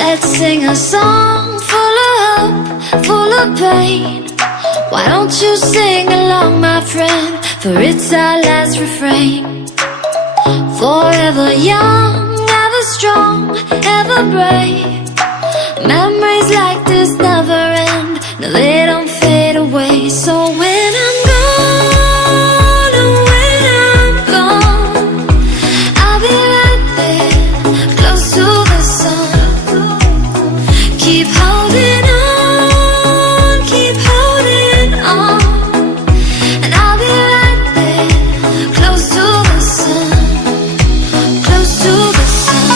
Let's sing a song full of hope, full of pain. Why don't you sing along, my friend? For it's our last refrain. Forever young, ever strong, ever brave. Memories like this never end. No, they don't fade away. So when I'm gone, oh, when I'm gone, I'll be right there, close to the sun. Keep holding on, keep holding on, and I'll be right there, close to the sun, close to the sun.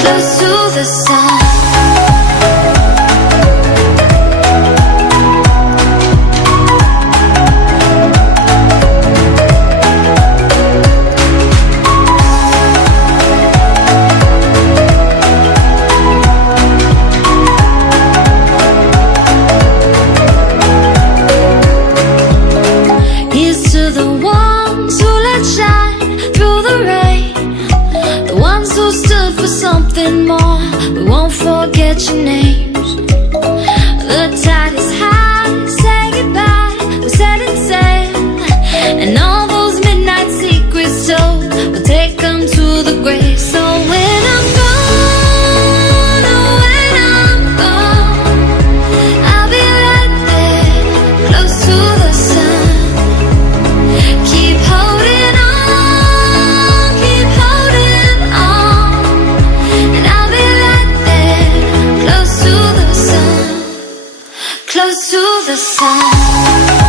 Close to the sun. Here's to the ones who let shine through the rain, the ones who stood for something more. We won't forget your names. The tide is high, say goodbye, we set it sail, and all those midnight secrets told, we'll take them to the grave. So when I'm gone, oh, when I'm gone, I'll be right there, close to the sun. Keep holding on, keep holding on, and I'll be right there, close to the sun, close to the sun.